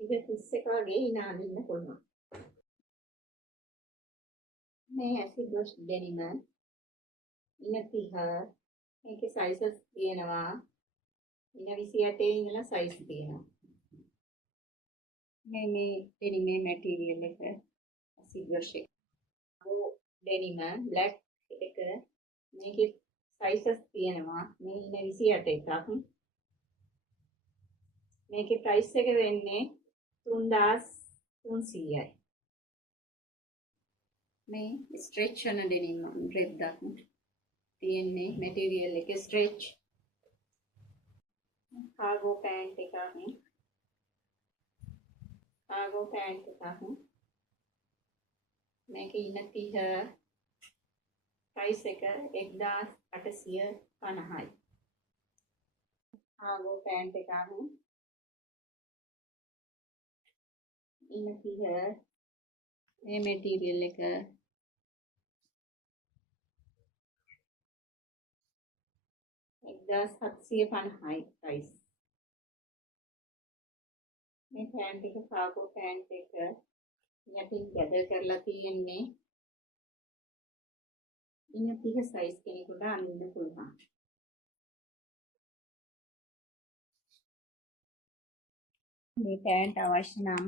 ඉතින් 31 වගේ hina වෙන්න පුළුවන්. මේ ඇසිඩ් වොෂ් ඩෙනිම ඉන 30 මේකේ sizes තියෙනවා. ඉන 28 ඉඳලා size තියෙනවා. මේ ඩෙනිමේ මැටීරියල් එක ඇසිඩ් වොෂ් එක. ඩෙනිම බ්ලැක් එක මේකේ sizes තියෙනවා. මේ ඉන 28 එකක්. මේකේ price එක වෙන්නේ 3300යි. මේ stretch on denim රෙද්දක් තියෙන්නේ material එක stretch cargo pant එකක් මේක ඉන 30 price එක 1850යි. cargo pant එකක් ඉන 30 මේ material එක 1750යි price. මේ pant එක cargo pant එක යටින් gather කරලා තියෙන්නේ ඉන 30 size කෙනෙකුට අඳින්න පුළුවන්. මේ pant අවශ්‍ය නම්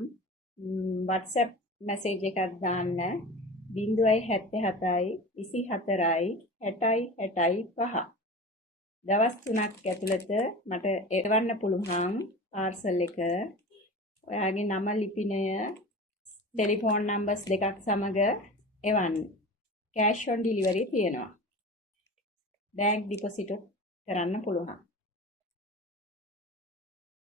WhatsApp message එකක් දාන්න 077යි 24යි 60යි 65. දවස් 3ක් ඇතුළත මට එවන්න පුළුවන් පාර්සල් එක. ඔයාගේ නම ලිපිනය ටෙලිෆෝන් නම්බර්ස් දෙකක් සමග එවන්න. කෑෂ් ඔන් ඩිලිවරි තියෙනවා. බැංක් ඩිපොසිට් කරන්න පුළුවන්.